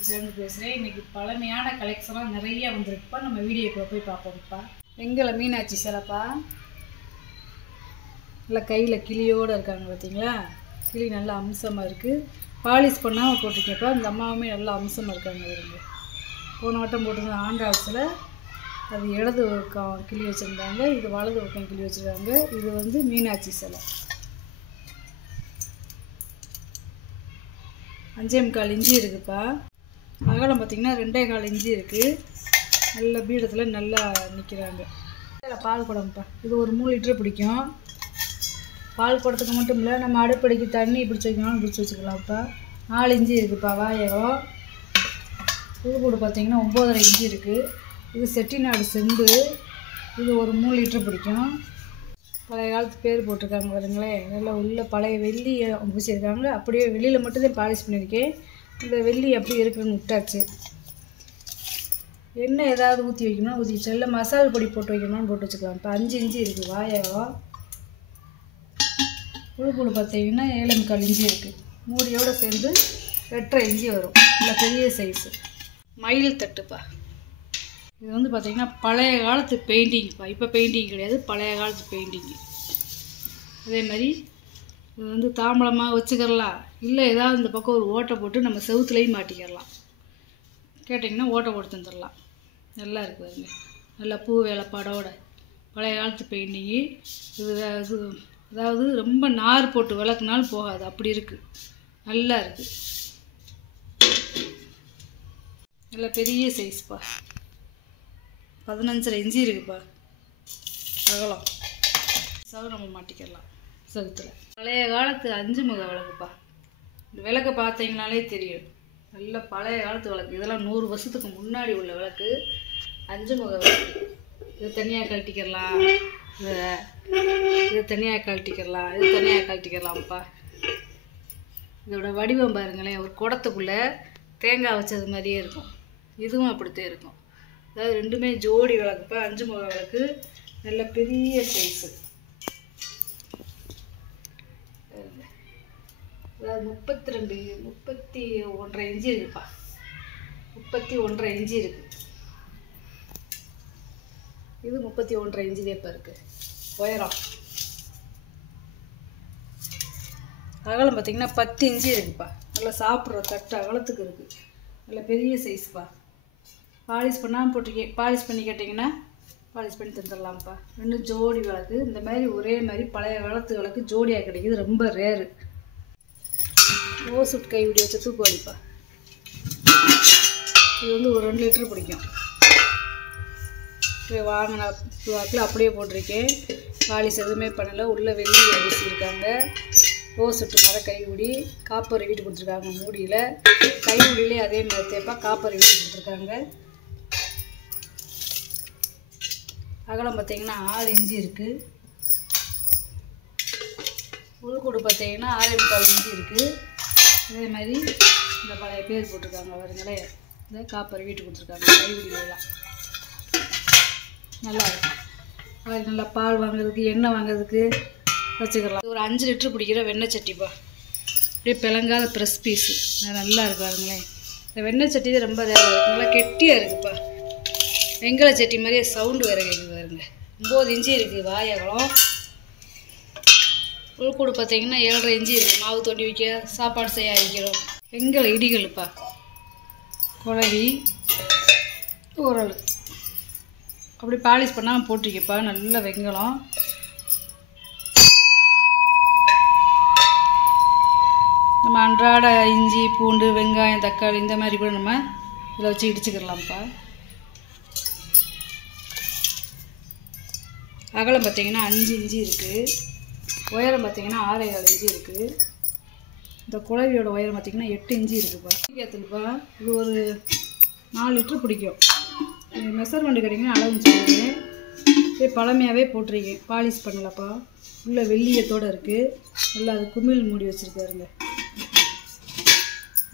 கிச்சன்லேருந்து பேசுகிறேன். இன்றைக்கி பழமையான கலெக்ஷனாக நிறைய வந்திருக்குப்பா. நம்ம வீடியோக்குள்ளே போய் பார்ப்போம்ப்பா. வெங்கல மீனாட்சி சிலைப்பா. நல்லா கையில் கிளியோடு இருக்காங்க பார்த்தீங்களா? கிளி நல்லா அம்சமாக இருக்குது. பாலிஷ் பண்ணாமல் போட்டிருக்கேன்ப்பா. இந்த அம்மாவுமே நல்லா அம்சமாக இருக்காங்க. வருங்க போன வட்டம் போட்டிருந்த ஆண்டாசில் அது இடது பக்கம் கிளி வச்சுருந்தாங்க, இது வலது பக்கம் கிளி வச்சுருக்காங்க. இது வந்து மீனாட்சி சிலை. 5.25 இன்ச்சு இருக்குதுப்பா. அகலம் பார்த்திங்கன்னா 2.25 இன்ச்சு இருக்குது. நல்ல பீடத்தில் நல்லா நிற்கிறாங்க. பால் குடம்ப்பா. இது ஒரு 3 லிட்டரு பிடிக்கும். பால் குடத்துக்கு மட்டும் இல்லை, நம்ம அடுப்படிக்கு தண்ணி பிடிச்சி வைக்கணும்னு பிடிச்சி வச்சுக்கலாம்ப்பா. 4 இன்ச்சு இருக்குதுப்பா வாயகம். புதுக்கூடு பார்த்திங்கன்னா 9.5 இன்ச்சு இருக்குது. இது செட்டிநாடு செம்பு. இது ஒரு 3 லிட்டரு பிடிக்கும். பழைய காலத்து பேர் போட்டிருக்காங்க பாருங்களேன். நல்லா உள்ள பழைய வெள்ளி பூசியிருக்காங்க. அப்படியே வெளியில் மட்டும்தான் பாலிஷ் பண்ணியிருக்கேன். இந்த வெள்ளி அப்படியே இருக்குன்னு விட்டாச்சு. எண்ணெய் ஏதாவது ஊற்றி வைக்கணும் ஊற்றி வச்சு, இல்லை மசால் பொடி போட்டு வைக்கணும்னு போட்டு வச்சுக்கலாம். இப்போ 5 இன்ச்சு இருக்குது வாயகம். புழுக்கூடு பார்த்தீங்கன்னா 7.25 இன்ச்சு இருக்குது. மூடியோடு சேர்ந்து 8.5 இன்ச்சு வரும். இல்லை பெரிய சைஸு. மயில் தட்டுப்பா. இது வந்து பார்த்திங்கன்னா பழைய காலத்து பெயிண்டிங்ப்பா. இப்போ பெயிண்டிங் கிடையாது, பழைய காலத்து பெயிண்டிங்கு. அதே மாதிரி இது வந்து தாம்பளமாக வச்சுக்கிறலாம், இல்லை ஏதாவது இந்த பக்கம் ஒரு ஓட்டை போட்டு நம்ம செவுத்துலேயும் மாட்டிக்கிறலாம். கேட்டிங்கன்னா ஓட்டை போட்டு தந்துடலாம். நல்லா இருக்குதுங்க. நல்லா பூ வேலைப்பாடோட பழைய காலத்து பெயிண்டிங்கு. இது அதாவது ரொம்ப நார் போட்டு விளக்குனாலும் போகாது, அப்படி இருக்குது. நல்லா இருக்குது. நல்லா பெரிய சைஸ்ப்பா. 15.5 இன்ச்சு இருக்குதுப்பா அகலம். நம்ம மாட்டிக்கலாம் செவுத்தில். பழைய காலத்து 5 முக விளக்குப்பா. இந்த விளக்கை பார்த்தீங்கனாலே தெரியும். நல்ல பழைய காலத்து விளக்கு. இதெல்லாம் 100 வருஷத்துக்கு முன்னாடி உள்ள விளக்கு. 5 முக விளக்கு. இது தனியாக கழட்டிக்கிறலாம், இது தனியாக கழட்டிக்கிறலாம், இது தனியாக கழட்டிக்கிறலாம்ப்பா. இதோட வடிவம் பாருங்களேன். ஒரு குடத்துக்குள்ளே தேங்காய் வச்சது மாதிரியே இருக்கும். இதுவும் அப்படித்தான் இருக்கும். அதாவது ரெண்டுமே ஜோடி விளக்குப்பா. 5 முக விளக்கு. நல்ல பெரிய சைஸு. அதாவது 31.5 இன்ச்சு இருக்குப்பா. 31.5 இன்ச்சு இருக்குது. இது 31.5 இன்ச்சு இப்போ இருக்குது உயரம். அகலம் பார்த்திங்கன்னா 10 இன்ச்சு இருக்குதுப்பா. நல்லா சாப்பிட்ற தட்டு அகலத்துக்கு இருக்குது. நல்ல பெரிய சைஸ்ப்பா. பாலிஷ் பண்ணாமல் போட்டிருக்கேன். பாலிஷ் பண்ணி கேட்டிங்கன்னா பாலிஷ் பண்ணி தந்துடலாம்ப்பா. 2 ஜோடி விளக்கு. இந்த மாதிரி ஒரே மாதிரி பழைய காலத்து விளக்கு ஜோடியாக கிடைக்கிது. ரொம்ப ரேரு. ரோஸ் கை விடி வச்ச தூக்குவாளிப்பா. இது வந்து ஒரு 2 லிட்டரு பிடிக்கும். வாங்கின வாக்கில் அப்படியே போட்டிருக்கேன். பாலிஷ் எதுவுமே பண்ணலை. உள்ளே வெள்ளி ஊசியிருக்காங்க. ரோஸ் மர கைவிடி காப்பர் வீட்டு கொடுத்துருக்காங்க. மூடியில் கைவிடியிலே அதே மாதிரி தேப்பா காப்பர் வீட்டு கொடுத்துருக்காங்க. அகலம் பார்த்திங்கன்னா 6 இன்ச்சு இருக்குது. உள்கூடு பார்த்திங்கன்னா 6.25 இன்ச்சு இருக்குது. அதே மாதிரி இந்த பழைய பேர் போட்டிருக்காங்க பாருங்களே. இந்த காப்பர் வீட்டு கொடுத்துருக்காங்க கைவிடிலாம். நல்லா இருக்கும். அது நல்லா பால் வாங்குறதுக்கு எண்ணெய் வாங்குறதுக்கு வச்சுக்கலாம். ஒரு 5 லிட்டரு பிடிக்கிற வெண்ணெய் சட்டிப்பா. அப்படியே பிளங்காத ப்ரெஸ் பீஸு. நல்லா இருக்கு பாருங்களேன். இந்த வெண்ணெய் சட்டி தான் ரொம்ப ரேராக இருக்குது. நல்லா கெட்டியாக இருக்குதுப்பா. வெங்கல சட்டி மாதிரியே சவுண்டு வேறு கேட்குது பாருங்க. 9 இன்ச்சு இருக்குது வாயகம். உள்கூடு பார்த்திங்கன்னா 7.5 இன்ச்சு இருக்குது. மாவு தோண்டி வைக்க, சாப்பாடு செய்ய வைக்கிறோம். வெங்கல இடிகளுப்பா. குழவி உரல். அப்படி பாலிஷ் பண்ணாமல் போட்டிருக்கப்பா. நல்ல வெங்கலம். நம்ம அன்றாட இஞ்சி பூண்டு வெங்காயம் தக்காளி இந்த மாதிரி கூட நம்ம இதில் வச்சு இடிச்சுக்கிடலாம்ப்பா. அகலம் பார்த்திங்கன்னா 5 இன்ச்சு இருக்குது. உயரம் பார்த்திங்கன்னா 6.25 இன்ச்சு இருக்குது. இந்த குழவியோட உயரம் பார்த்திங்கன்னா 8 இன்ச்சு இருக்குதுப்பா. கேத்துப்பா. இது ஒரு 4 லிட்டரு பிடிக்கும். மெஷர்மெண்ட்டு கிடைக்குன்னா அளவு சொல்லுவேன். இப்போயே பழமையாகவே போட்டிருக்கேன். பாலிஷ் பண்ணலப்பா. உள்ள வெள்ளியத்தோடு இருக்குது. நல்லா அது குமிழ் மூடி வச்சுருக்காருங்க.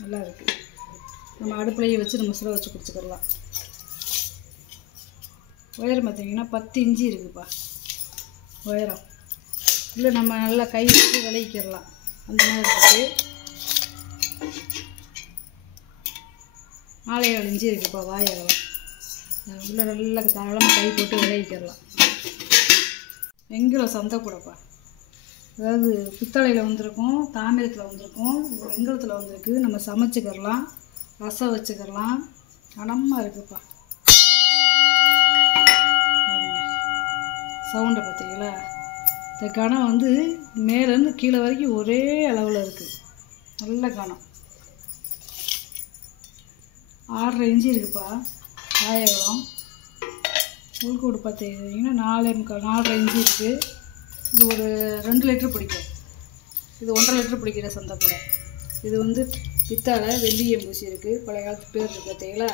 நல்லா இருக்குது. நம்ம அடுப்புலையே வச்சு நம்ம சுட வச்சு குடிச்சுக்கலாம். உயரம் பார்த்திங்கன்னா 10 இன்ச்சு இருக்குதுப்பா உயரம். இல்லை நம்ம நல்லா கை வச்சு விளைவிக்கிறலாம் அந்த மாதிரி இருக்குது. 4.25 இன்ச்சு இருக்குப்பா வாய் அகலம். உள்ள நல்லா தாராளமாக கை போட்டு விளைவிக்கிறலாம். வெங்கலம் சந்தை கூடப்பா. அதாவது பித்தளையில் வந்திருக்கும், தாமிரத்தில் வந்திருக்கும், வெங்கலத்தில் வந்திருக்கு. நம்ம சமைச்சிக்கிறலாம், ரசம் வச்சுக்கிறலாம். கனமாக இருக்குப்பா. சவுண்டை பார்த்தீங்களா? இந்த கனம் வந்து மேலேருந்து கீழே வரைக்கும் ஒரே அளவில் இருக்குது. நல்ல கனம். 6.5 இன்ச்சு இருக்குப்பா வாயகம். உள்கூடு பார்த்தீங்கன்னா 4.25 இன்ச்சு இருக்குது. இது ஒரு 2 லிட்டர் பிடிக்கும். இது 1.5 லிட்டர் பிடிக்கிற சந்தை கூட. இது வந்து பித்தளை வெள்ளியம் பூசி இருக்குது. பழைய காலத்து பேர் இருக்குது பார்த்தீங்களா?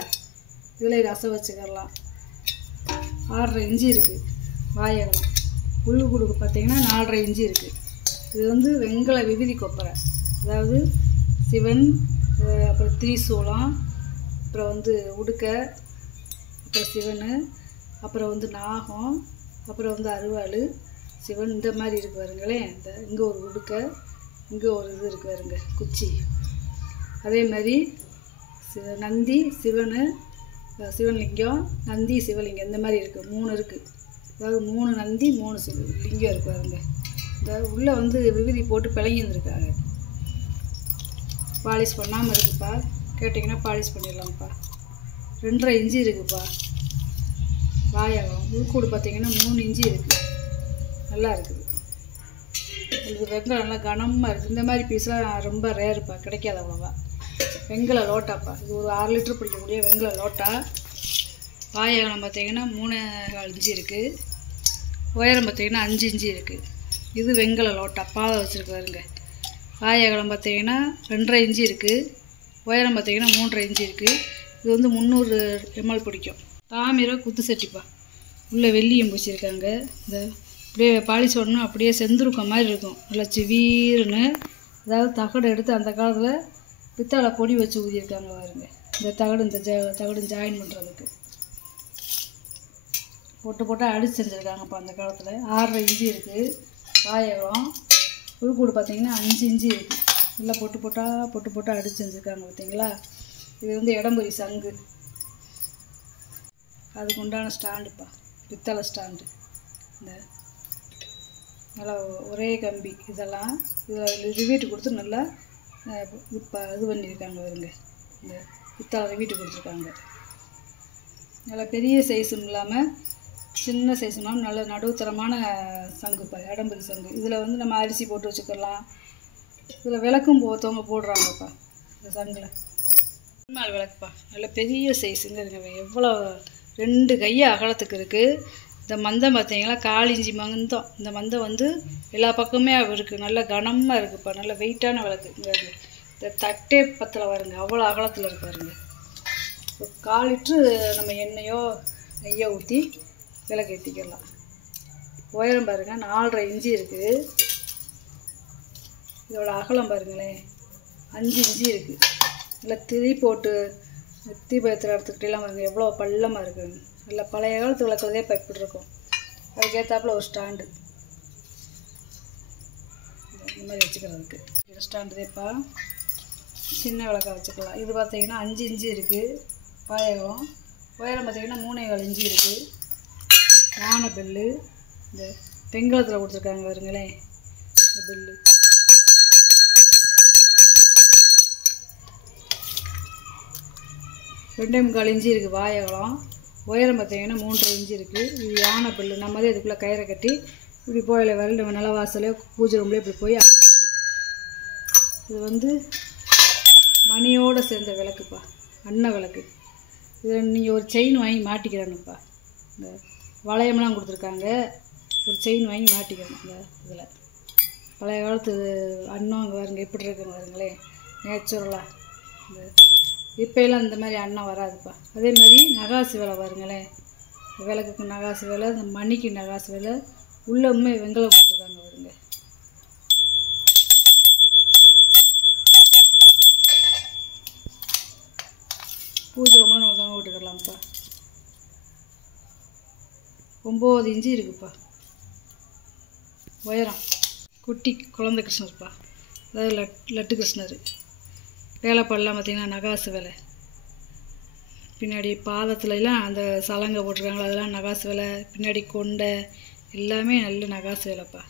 இதில் ரசம் வச்சுக்கலாம். 6.5 இன்ச்சு இருக்குது வாயகம். உள்ளுக்கூடுக்கு பார்த்தீங்கன்னா 4.5 இன்ச்சு இருக்குது. இது வந்து வெங்கல விபூதி கொப்பரை. அதாவது சிவன், அப்புறம் திரிசூலம், அப்புறம் வந்து உடுக்கை, அப்புறம் சிவன், அப்புறம் வந்து நாகம், அப்புறம் வந்து அருவாள், சிவன் இந்த மாதிரி இருக்கு பாருங்களேன். இந்த இங்கே ஒரு உடுக்கை, இங்கே ஒரு இது இருக்கு பாருங்க குச்சி. அதே மாதிரி நந்தி, சிவன், சிவலிங்கம், நந்தி, சிவலிங்கம் இந்த மாதிரி இருக்குது. 3 இருக்குது. அதாவது 3 நந்தி 3 லிங்கம் இருக்கு பாருங்க. இந்த உள்ளே வந்து விபூதி போட்டு பிளங்கி வந்துருக்காங்க. பாலிஷ் பண்ணாமல் இருக்குப்பா. கேட்டிங்கன்னா பாலிஷ் பண்ணிடலாம்ப்பா. 2.5 இன்ச்சு இருக்குப்பா வாயகம். உள்கூடு பார்த்தீங்கன்னா 3 இன்ச்சு இருக்குது. நல்லா இருக்குது. இது வெங்கலம் நல்லா கனமாக இருக்குது. இந்த மாதிரி பீஸ்லாம் ரொம்ப ரேருப்பா, கிடைக்காது அவ்வளோவா. வெங்கல லோட்டாப்பா. இது ஒரு 6 லிட்டர் பிடிக்கக்கூடிய வெங்கல லோட்டா. வாயகம் பார்த்தீங்கன்னா 3.25 இன்ச்சு இருக்குது. உயரம் பார்த்தீங்கன்னா 5 இன்ச்சு இருக்குது. இது வெங்கல லோட்டா பாதை வச்சுருக்கு பாருங்க. வாயகம் பார்த்தீங்கன்னா 2.5 இன்ச்சு இருக்குது. உயரம் பார்த்தீங்கன்னா 3.5 இன்ச்சு இருக்குது. இது வந்து 300 ml பிடிக்கும். தாமிரம் குத்து சட்டிப்பா. உள்ளே வெள்ளியம் பூசியிருக்காங்க. இந்த அப்படியே பாலிஷ் பண்ணணும், அப்படியே செந்துருக்க மாதிரி இருக்கும். நல்லா சிவீர்னு. அதாவது தகடு எடுத்து அந்த காலத்தில் பித்தளை பொடி வச்சு ஊதியிருக்காங்க பாருங்க. இந்த தகடு ஜாயின் பண்ணுறதுக்கு போட்டு அடிச்சு செஞ்சுருக்காங்கப்பா அந்த காலத்தில். 6.5 இன்ச்சு இருக்குது வாயகம். உள்கூடு பார்த்தீங்கன்னா 5 இன்ச்சு இருக்குது. நல்லா போட்டு அடிச்சு செஞ்சுருக்காங்க பார்த்தீங்களா? இது வந்து இடம்புரி சங்கு. அதுக்கு உண்டான ஸ்டாண்டுப்பா, பித்தளை ஸ்டாண்டு. இந்த நல்லா ஒரே கம்பி இதெல்லாம் இதில் ரிவீட்டு கொடுத்து நல்லா இப்போ இது பண்ணியிருக்காங்க வருங்க. இந்த பித்தளை ரிவீட்டு கொடுத்துருக்காங்க. நல்லா பெரிய சைஸும் இல்லாமல் சின்ன சைஸும் இல்லாமல் நல்ல நடுத்தரமான சங்குப்பா, இடம்புரி சங்கு. இதில் வந்து நம்ம அரிசி போட்டு வச்சுக்கலாம். இதில் விளக்கும் ஒருத்தவங்க போடுறாங்கப்பா இந்த சங்கில். பெருமாள் விளக்குப்பா. நல்ல பெரிய சைஸுங்க இருக்குங்க. எவ்வளோ 2 கை அகலத்துக்கு இருக்குது. இந்த மந்தம் பார்த்தீங்களா? 1/4 இன்ச்சு மந்தம். இந்த மந்தம் வந்து எல்லா பக்கமே இருக்குது. நல்ல கனமாக இருக்குப்பா. நல்ல வெயிட்டான விளக்கு. இந்த தட்டே பத்தில் வருங்க, அவ்வளோ அகலத்தில் இருக்கு பாருங்க. ஒரு 1/4 லிட்ரு நம்ம எண்ணெயோ நெய்யோ ஊற்றி விளக்கு ஏற்றிக்கலாம். உயரம் பாருங்க 4.5 இன்ச்சு இருக்குது. இதோட அகலம் பாருங்களேன் 5 இன்ச்சு இருக்குது. நல்லா திரி போட்டு தீபத்தில் எடுத்துக்கிட்டலாம் பாருங்கள். எவ்வளோ பள்ளமாக இருக்குது. நல்லா பழைய காலத்து விளக்குறதே இப்படி இருக்கும். அதுக்கேற்றாப்புல ஒரு ஸ்டாண்டு இந்த மாதிரி வச்சுக்கிறதுக்கு இது ஸ்டாண்டு தேப்பா. சின்ன விளக்கா வச்சுக்கலாம். இது பார்த்தீங்கன்னா 5 இன்ச்சு இருக்குது வாயகம். உயரம் பார்த்தீங்கன்னா 3.25 இன்ச்சு இருக்குது. யானை பெல்லு. இந்த வெங்கலத்தில் கொடுத்துருக்காங்க பாருங்களேன் இந்த பெல்லு. ரெண்டே 3/4 இன்ச்சு இருக்குது வாயகம். உயரம் பார்த்தீங்கன்னா 3.5 இன்ச்சு இருக்குது. இது யானை பெல்லு. நம்மளே இதுக்குள்ளே கயிறை கட்டி இப்படி போயில வரல நம்ம நில வாசலையோ பூஜை ரூம்லேயே இப்படி போய் அடிச்சிடணும். இது வந்து மணியோடு சேர்ந்த விளக்குப்பா, அன்ன விளக்கு. இதில் நீங்கள் ஒரு செயின் வாங்கி மாட்டிக்கிறணும்ப்பா. இந்த வளையம்லாம் கொடுத்துருக்காங்க. ஒரு செயின் வாங்கி மாட்டிக்கணும். இந்த இதில் பழைய காலத்து அன்னம் அங்கே பாருங்க எப்படி இருக்குன்னு பாருங்களேன் நேச்சுரலாக. இந்த இப்போலாம் இந்த மாதிரி அன்னம் வராதுப்பா. அதே மாதிரி நகாசு வேலை பாருங்களேன். விளக்குக்கு நகாசு வேலை, இந்த மணிக்கு நகாசு வேலை. உள்ளமே வெங்கலம் கொடுத்துருக்காங்க பாருங்க. பூஜை ரூம்ல நம்ம தொங்க விட்டுக்கலாம்ப்பா. 9 இன்ச்சு இருக்குப்பா உயரம். குட்டி குழந்தை கிருஷ்ணர்ப்பா. அதாவது லட்டு கிருஷ்ணர். வேலைப்பாடெலாம் பார்த்திங்கன்னா நகாசு வேலை. பின்னாடி பாதத்துலலாம் அந்த சலங்கை போட்டிருக்காங்களா அதெல்லாம் நகாசு வேலை, பின்னாடி கொண்டை எல்லாமே நல்ல நகாசு வேலைப்பா.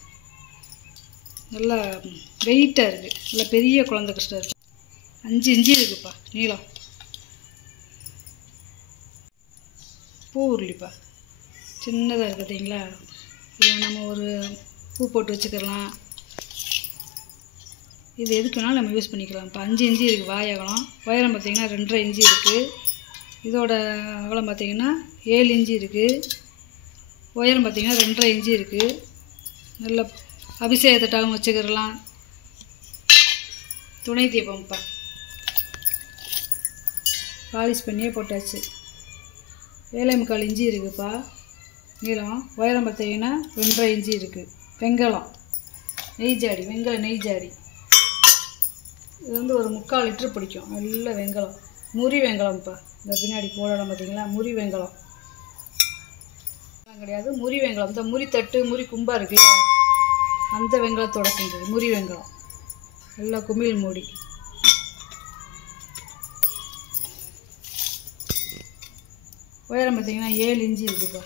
நல்லா வெயிட்டாக இருக்குது, நல்லா பெரிய குழந்தை கிருஷ்ணர் இருக்குது. 5 இன்ச்சு இருக்குப்பா நீளம். பூ உருளிப்பா சின்னதாக இருக்குது பார்த்தீங்களா. இதை நம்ம ஒரு பூ போட்டு வச்சுக்கலாம். இது எதுக்கு வேணாலும் நம்ம யூஸ் பண்ணிக்கலாம். இப்போ 5 இன்ச்சு இருக்குது வாய் அகலம். உயரம் பார்த்திங்கன்னா 2.5 இன்ச்சு இருக்குது. இதோட அகலம் பார்த்திங்கன்னா 7 இன்ச்சு இருக்குது. உயரம் பார்த்திங்கன்னா 2.5 இன்ச்சு இருக்குது. நல்ல அபிஷேகத்தட்டாகவும் வச்சுக்கிறலாம். துணை தீபம்ப்பா பாலிஷ் பண்ணியே போட்டாச்சு. 7.25 இன்ச்சு இருக்குதுப்பா நீளம். உயரம் பார்த்திங்கன்னா 2.5 இன்ச்சு இருக்குது. வெங்கலம் நெய் ஜாடி, வெங்கல நெய் ஜாடி. இது வந்து ஒரு 3/4 லிட்டர் பிடிக்கும். நல்ல வெங்கலம், முறி வெங்கலம்ப்பா. இந்த பின்னாடி போடலாம் பார்த்தீங்களா, முறி வெங்கலம் கிடையாது, முறி வெங்கலம். இந்த முறி தட்டு முறி கும்பா இருக்குல்ல அந்த வெங்கலத்தோட செஞ்சது முறி வெங்கலம். நல்லா குமிழ் மூடி. உயரம் பார்த்திங்கன்னா 7 இன்ச்சு இருக்குதுப்பா.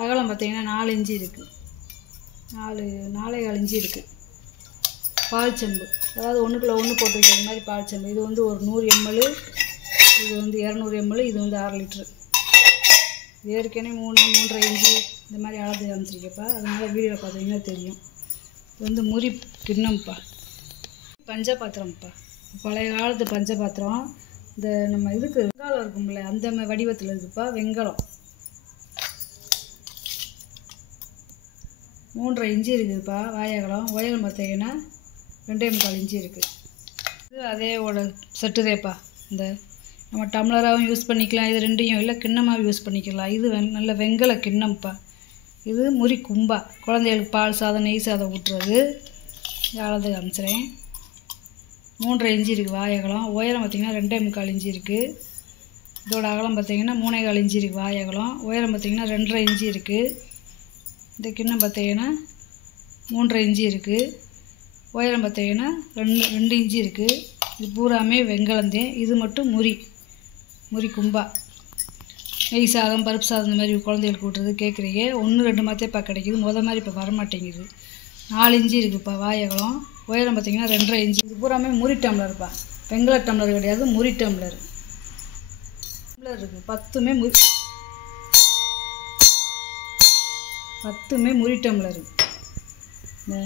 அகலம் பார்த்திங்கன்னா 4 இன்ச்சு இருக்குது. 4.25 இன்ச்சு இருக்குது. பால் செம்பு, அதாவது 1க்குள்ள 1 போட்டு வைக்கிற மாதிரி பால் செம்பு. இது வந்து ஒரு 100 ml, இது வந்து 200 ml, இது வந்து 6 லிட்டரு. இது ஏற்கனவே 3.5 இன்ச்சு இந்த மாதிரி அளந்து காமிச்சிருக்கப்பா. அதனால் வீடியோவில் பார்த்தீங்கன்னா தெரியும். இது வந்து முறி கிண்ணம்ப்பா, பஞ்சபாத்திரம்ப்பா. பழைய காலத்து பஞ்சபாத்திரம். இந்த நம்ம இதுக்கு வெங்காலம் இருக்கும்ல அந்த வடிவத்தில் இருக்குப்பா வெங்கலம். 3.5 இன்ச்சு இருக்குதுப்பா வாயகலம். உயரம் பார்த்தீங்கன்னா 2.25 இன்ச்சு இருக்குது. இது அதேவோட செட்டுதேப்பா. இந்த நம்ம டம்ளராகவும் யூஸ் பண்ணிக்கலாம், இது ரெண்டையும் இல்லை கிண்ணமாகவும் யூஸ் பண்ணிக்கலாம். இது நல்ல வெங்கல கிண்ணம்ப்பா. இது முறி கும்பா, குழந்தைகளுக்கு பால் சாதம் நெய் சாதம் ஊட்டுறது. அளந்து காமிச்சிறேன். 3.5 இன்ச்சு இருக்குது வாயகலம். உயரம் பார்த்திங்கன்னா 2.25 இன்ச்சு இருக்குது. இதோட அகலம் பார்த்திங்கன்னா 3.25 இன்ச்சு இருக்குது வாயகலம். உயரம் பார்த்திங்கன்னா 2.5 இன்ச்சு இருக்குது. இந்த கிண்ணம் பார்த்திங்கன்னா 3.5 இன்ச்சு இருக்குது. உயரம் பார்த்திங்கன்னா 2 இன்ச்சு இருக்குது. இது பூராமே வெங்கலந்தேன். இது மட்டும் முறி கும்பா. நெய் சாதம் பருப்பு சாதம் இந்த மாதிரி குழந்தைகளுக்கு ஊட்டுறது கேட்குறீங்க. 1-2 மாதேப்பா கிடைக்கிது. மாதிரி இப்போ வரமாட்டேங்குது. 4 இன்ச்சு இருக்குதுப்பா வாயகலம். உயரம் பார்த்திங்கன்னா 2.5 இன்ச்சு. இது பூராமே முறி டம்ளர்ப்பா, வெங்கல டம்ளர் கிடையாது, முறி டம்ளர். டம்ளர் இருக்குது 10மே முறி டம்ளர். இந்த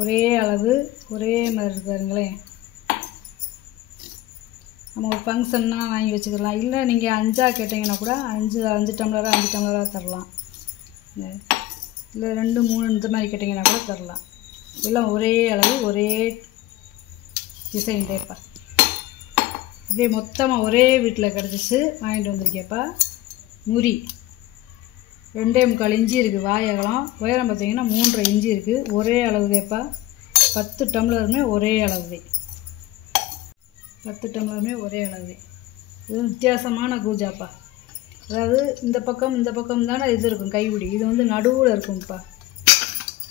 ஒரே அளவு ஒரே மாதிரி இருக்காருங்களேன். நம்ம ஒரு ஃபங்க்ஷன்னா வாங்கி வச்சுக்கலாம். இல்லை நீங்கள் 5ஆக கேட்டிங்கன்னா கூட 5 டம்ளராக தரலாம். இல்லை 2, 3 இந்த மாதிரி கேட்டிங்கன்னா கூட தரலாம். எல்லாம் ஒரே அளவு ஒரே டிசைன் தேப்பா. இப்படியே மொத்தமாக ஒரே வீட்டில் கிடச்சிச்சு வாங்கிட்டு வந்திருக்கேப்பா. முறி 2.25 இன்ச்சு இருக்குது வாயகலம். உயரம் பார்த்திங்கன்னா 3.5 இன்ச்சு இருக்குது. ஒரே அளவு தேப்பா. 10 டம்ளருமே ஒரே அளவு. 10 டம்ளருமே ஒரே அளவு. இது வித்தியாசமான கூஜாப்பா. அதாவது இந்த பக்கம் தானே இது இருக்கும் கைவிடி. இது வந்து நடுவில் இருக்கும்ப்பா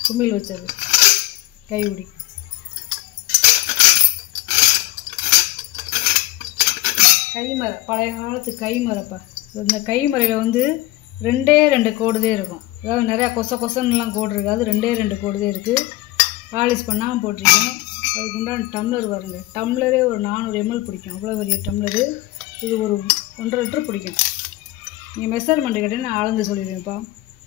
குமிழ் வச்சது கைவிடி. கைமரை, பழைய காலத்து கைமரைப்பா. இந்த கைமரையில் வந்து 2 கோடுதே இருக்கும். அதாவது நிறையா கொசன்னுலாம் கோடு இருக்குது. அது 2 கோடுதே இருக்குது. பாலிஷ் பண்ணாமல் போட்டிருக்கேன். அதுக்கு உண்டான டம்ளர் வருங்க. டம்ளரே ஒரு 400 ml பிடிக்கும். அவ்வளோ பெரிய டம்ளரு. இது ஒரு 1.5 லிட்டர் பிடிக்கும். நீங்கள் மெஷர்மெண்ட்டு கேட்டீங்கன்னா நான் அளந்து சொல்லிடுவேன்ப்பா.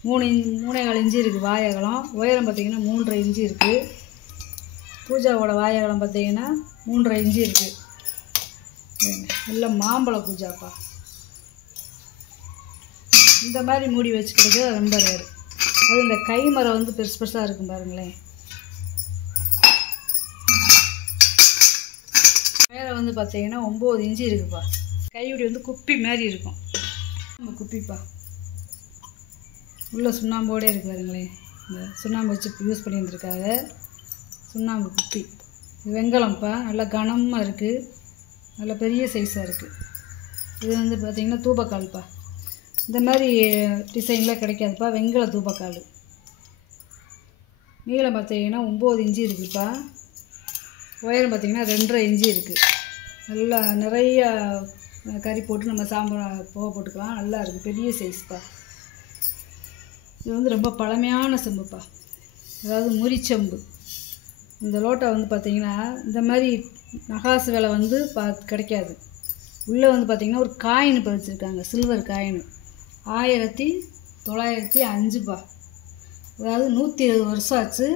3.25 இன்ச்சு இருக்குது வாயகலம். உயரம் பார்த்திங்கன்னா 3.5 இன்ச்சு இருக்குது. பூஜாவோட வாயகலம் பார்த்திங்கன்னா 3.5 இன்ச்சு இருக்குது. நல்ல மாம்பழ பூஜாப்பா. இந்த மாதிரி மூடி வச்சுக்கிறது ரொம்ப ரேரு. அது இந்த கைமரம் வந்து பெருசாக இருக்கும் பாருங்களேன். மேலே வந்து பார்த்திங்கன்னா 9 இன்ச்சு இருக்குதுப்பா. கைவிடி வந்து குப்பி மாதிரி இருக்கும். நம்ம குப்பிப்பா. உள்ள சுண்ணாம்போடே இருக்குது பாருங்களேன். இந்த சுண்ணாம்பு வச்சு யூஸ் பண்ணியிருந்துருக்காங்க. சுண்ணாம்பு குப்பி. இது வெங்கலம்ப்பா. நல்லா கனமாக இருக்குது. நல்ல பெரிய சைஸாக இருக்குது. இது வந்து பார்த்திங்கன்னா தூபக்கால்ப்பா. இந்த மாதிரி டிசைன்லாம் கிடைக்காதுப்பா. வெங்கல தூபக்கால். நீளம் பார்த்திங்கன்னா 9 இன்ச்சு இருக்குதுப்பா. உயரம் பார்த்திங்கன்னா 2.5 இன்ச்சு இருக்குது. நல்லா நிறைய கறி போட்டு நம்ம சாம்பார் போக போட்டுக்கலாம். நல்லா இருக்குது, பெரிய சைஸ்ப்பா. இது வந்து ரொம்ப பழமையான செம்புப்பா, அதாவது முறிச்செம்பு. இந்த லோட்டா வந்து பார்த்திங்கன்னா இந்த மாதிரி நகாசு வேலை வந்து கிடைக்காது. உள்ளே வந்து பார்த்திங்கன்னா ஒரு காயின் பதிச்சிருக்காங்க, சில்வர் காயின். 1905பா, அதாவது 120 வருஷம் ஆச்சு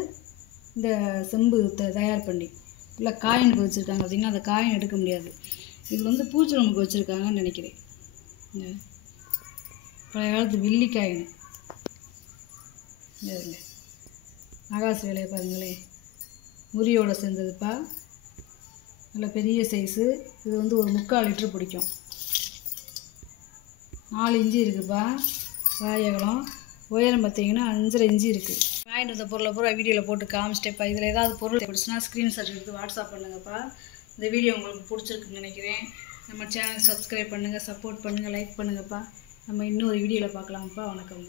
இந்த செம்பு தயார் பண்ணி. இல்லை காயின் பதிச்சிருக்காங்க பார்த்திங்கன்னா, அந்த காயின் எடுக்க முடியாது. இது வந்து பூச்சி நமக்கு வச்சுருக்காங்கன்னு நினைக்கிறேன். பழைய காலத்து வெள்ளி காயின். நகாசு வேலையை பாருங்களேன், முறியோடு சேர்ந்ததுப்பா. நல்ல பெரிய சைஸு. இது வந்து ஒரு 3/4 லிட்டர் பிடிக்கும். 4 இன்ச்சு இருக்குதுப்பா வாயகலம். உயரம் பார்த்தீங்கன்னா 5.5 இன்ச்சு இருக்குது. வாங்கிட்டு வந்த பொருளை பூரா வீடியோவில் போட்டு காமிச்சிட்டேப்பா. இதில் ஏதாவது பொருள் பிடிச்சுன்னா ஸ்க்ரீன்ஷாட் எடுத்து வாட்ஸ்அப் பண்ணுங்கப்பா. இந்த வீடியோ உங்களுக்கு பிடிச்சிருக்குன்னு நினைக்கிறேன். நம்ம சேனல் சப்ஸ்கிரைப் பண்ணுங்கள், சப்போர்ட் பண்ணுங்கள், லைக் பண்ணுங்கப்பா. நம்ம இன்னொரு வீடியோவில் பார்க்கலாம்ப்பா. வணக்கம்.